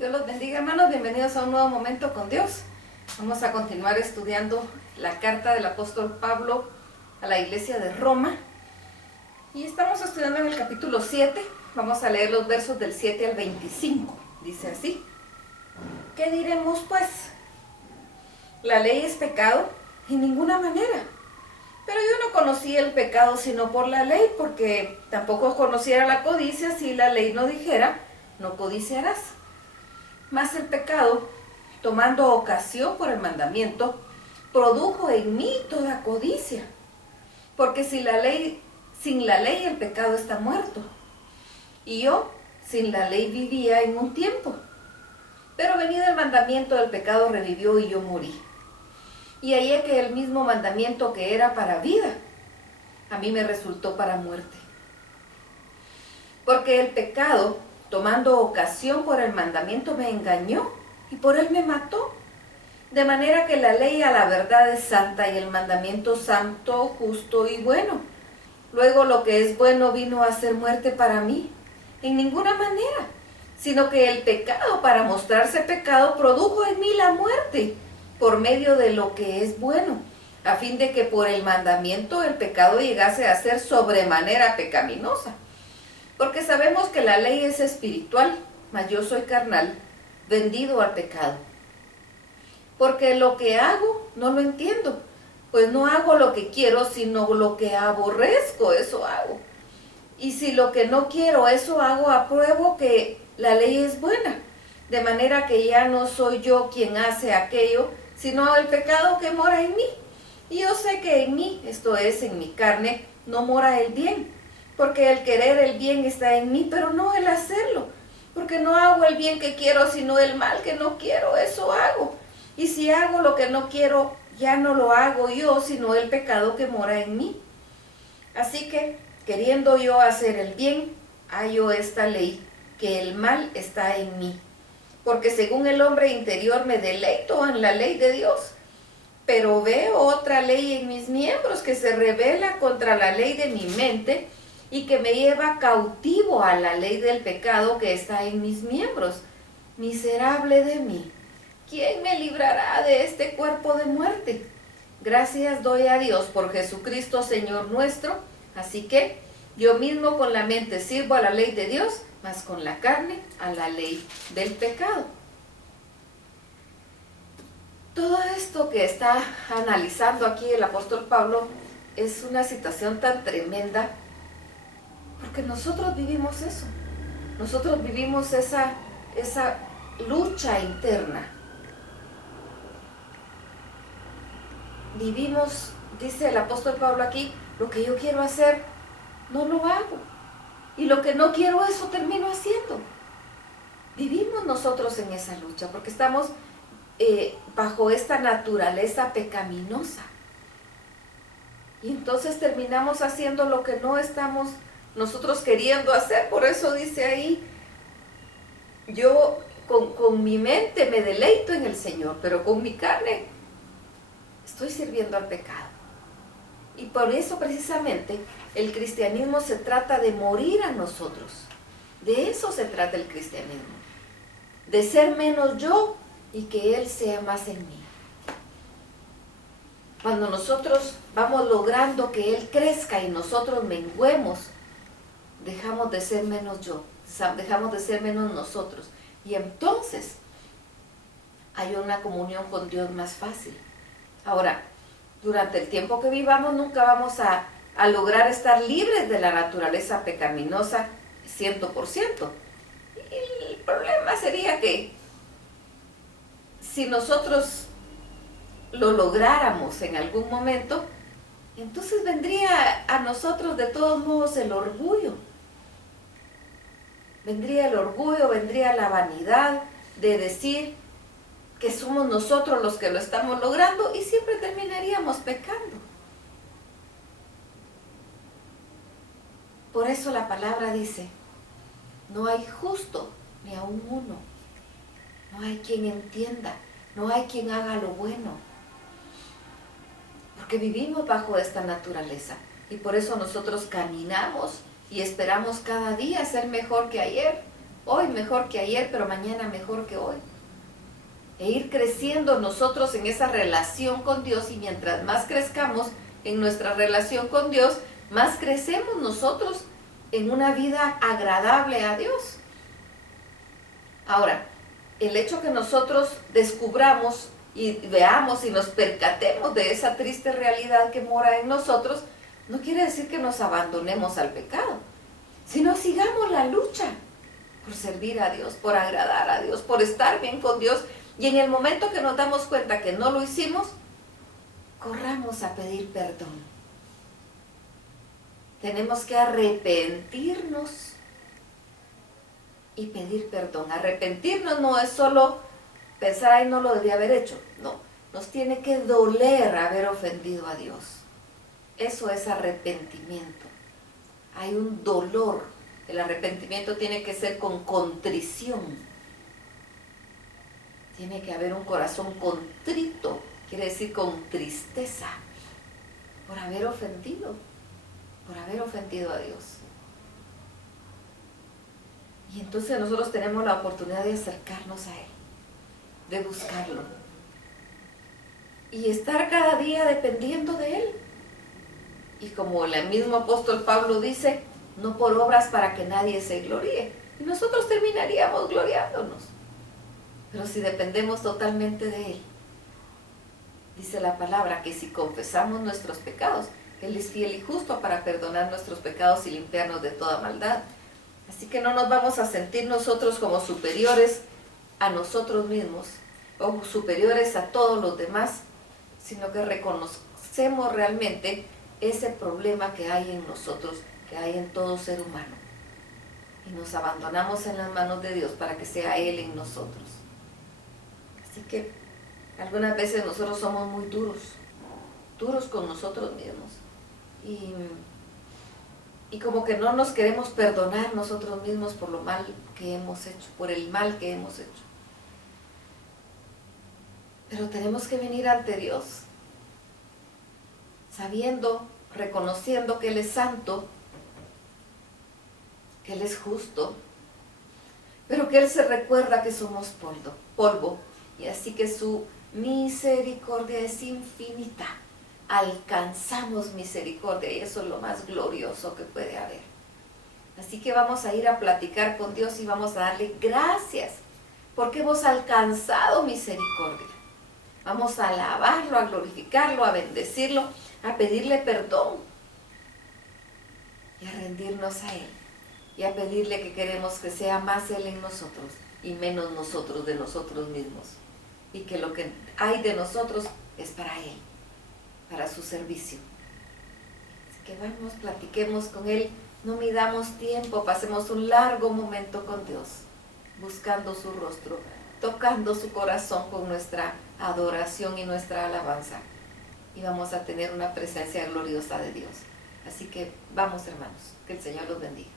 Dios los bendiga, hermanos. Bienvenidos a un nuevo momento con Dios. Vamos a continuar estudiando la carta del apóstol Pablo a la iglesia de Roma. Y estamos estudiando en el capítulo 7. Vamos a leer los versos del 7 al 25. Dice así: ¿qué diremos pues? ¿La ley es pecado? En ninguna manera. Pero yo no conocía el pecado sino por la ley, porque tampoco conociera la codicia si la ley no dijera: no codiciarás. Mas el pecado, tomando ocasión por el mandamiento, produjo en mí toda codicia. Porque sin la ley el pecado está muerto. Y yo sin la ley vivía en un tiempo. Pero venido el mandamiento, el pecado revivió y yo morí. Y hallé que el mismo mandamiento que era para vida, a mí me resultó para muerte. Porque el pecado, tomando ocasión por el mandamiento, me engañó y por él me mató. De manera que la ley a la verdad es santa y el mandamiento santo, justo y bueno. Luego lo que es bueno vino a ser muerte para mí. En ninguna manera, sino que el pecado, para mostrarse pecado, produjo en mí la muerte por medio de lo que es bueno, a fin de que por el mandamiento el pecado llegase a ser sobremanera pecaminosa. Porque sabemos que la ley es espiritual, mas yo soy carnal, vendido al pecado. Porque lo que hago no lo entiendo, pues no hago lo que quiero, sino lo que aborrezco, eso hago. Y si lo que no quiero, eso hago, apruebo que la ley es buena. De manera que ya no soy yo quien hace aquello, sino el pecado que mora en mí. Y yo sé que en mí, esto es, en mi carne, no mora el bien. Porque el querer el bien está en mí, pero no el hacerlo. Porque no hago el bien que quiero, sino el mal que no quiero, eso hago. Y si hago lo que no quiero, ya no lo hago yo, sino el pecado que mora en mí. Así que, queriendo yo hacer el bien, hallo esta ley, que el mal está en mí. Porque según el hombre interior me deleito en la ley de Dios, pero veo otra ley en mis miembros que se rebela contra la ley de mi mente y que me lleva cautivo a la ley del pecado que está en mis miembros. Miserable de mí, ¿quién me librará de este cuerpo de muerte? Gracias doy a Dios por Jesucristo Señor nuestro. Así que yo mismo con la mente sirvo a la ley de Dios, mas con la carne a la ley del pecado. Todo esto que está analizando aquí el apóstol Pablo es una situación tan tremenda, porque nosotros vivimos eso. Nosotros vivimos esa lucha interna. Vivimos, dice el apóstol Pablo aquí, lo que yo quiero hacer, no lo hago. Y lo que no quiero, eso termino haciendo. Vivimos nosotros en esa lucha, porque estamos bajo esta naturaleza pecaminosa. Y entonces terminamos haciendo lo que no estamos nosotros queriendo hacer. Por eso dice ahí, yo con mi mente me deleito en el Señor, pero con mi carne estoy sirviendo al pecado. Y por eso precisamente el cristianismo se trata de morir a nosotros. De eso se trata el cristianismo. De ser menos yo y que Él sea más en mí. Cuando nosotros vamos logrando que Él crezca y nosotros menguemos, dejamos de ser menos yo, dejamos de ser menos nosotros. Y entonces hay una comunión con Dios más fácil. Ahora, durante el tiempo que vivamos nunca vamos a lograr estar libres de la naturaleza pecaminosa 100%. Y el problema sería que si nosotros lo lográramos en algún momento, entonces vendría a nosotros de todos modos el orgullo. Vendría el orgullo, vendría la vanidad de decir que somos nosotros los que lo estamos logrando y siempre terminaríamos pecando. Por eso la palabra dice, no hay justo ni aun uno, no hay quien entienda, no hay quien haga lo bueno, porque vivimos bajo esta naturaleza y por eso nosotros caminamos y esperamos cada día ser mejor que ayer, Hoy mejor que ayer, pero mañana mejor que hoy. E ir creciendo nosotros en esa relación con Dios, y mientras más crezcamos en nuestra relación con Dios, más crecemos nosotros en una vida agradable a Dios. Ahora, el hecho que nosotros descubramos y veamos y nos percatemos de esa triste realidad que mora en nosotros, no quiere decir que nos abandonemos al pecado, sino sigamos la lucha por servir a Dios, por agradar a Dios, por estar bien con Dios. Y en el momento que nos damos cuenta que no lo hicimos, corramos a pedir perdón. Tenemos que arrepentirnos y pedir perdón. Arrepentirnos no es solo pensar, ay, no lo debía haber hecho. No, nos tiene que doler haber ofendido a Dios. Eso es arrepentimiento. Hay un dolor. El arrepentimiento tiene que ser con contrición. Tiene que haber un corazón contrito, quiere decir con tristeza, por haber ofendido a Dios. Y entonces nosotros tenemos la oportunidad de acercarnos a Él, de buscarlo, y estar cada día dependiendo de Él. Y como el mismo apóstol Pablo dice, no por obras para que nadie se gloríe. Y nosotros terminaríamos gloriándonos. Pero si dependemos totalmente de Él, dice la palabra que si confesamos nuestros pecados, Él es fiel y justo para perdonar nuestros pecados y limpiarnos de toda maldad. Así que no nos vamos a sentir nosotros como superiores a nosotros mismos o superiores a todos los demás, sino que reconocemos realmente ese problema que hay en nosotros, que hay en todo ser humano. Y nos abandonamos en las manos de Dios para que sea Él en nosotros. Así que algunas veces nosotros somos muy duros con nosotros mismos. Y como que no nos queremos perdonar nosotros mismos por lo mal que hemos hecho, por el mal que hemos hecho. Pero tenemos que venir ante Dios, sabiendo, reconociendo que Él es santo, que Él es justo, pero que Él se recuerda que somos polvo. Y así que su misericordia es infinita. Alcanzamos misericordia y eso es lo más glorioso que puede haber. Así que vamos a ir a platicar con Dios y vamos a darle gracias porque hemos alcanzado misericordia. Vamos a alabarlo, a glorificarlo, a bendecirlo, a pedirle perdón y a rendirnos a Él y a pedirle que queremos que sea más Él en nosotros y menos nosotros de nosotros mismos. Y que lo que hay de nosotros es para Él, para su servicio. Así que vamos, platiquemos con Él, no midamos tiempo, pasemos un largo momento con Dios, buscando su rostro, tocando su corazón con nuestra adoración y nuestra alabanza. Y vamos a tener una presencia gloriosa de Dios. Así que vamos, hermanos, que el Señor los bendiga.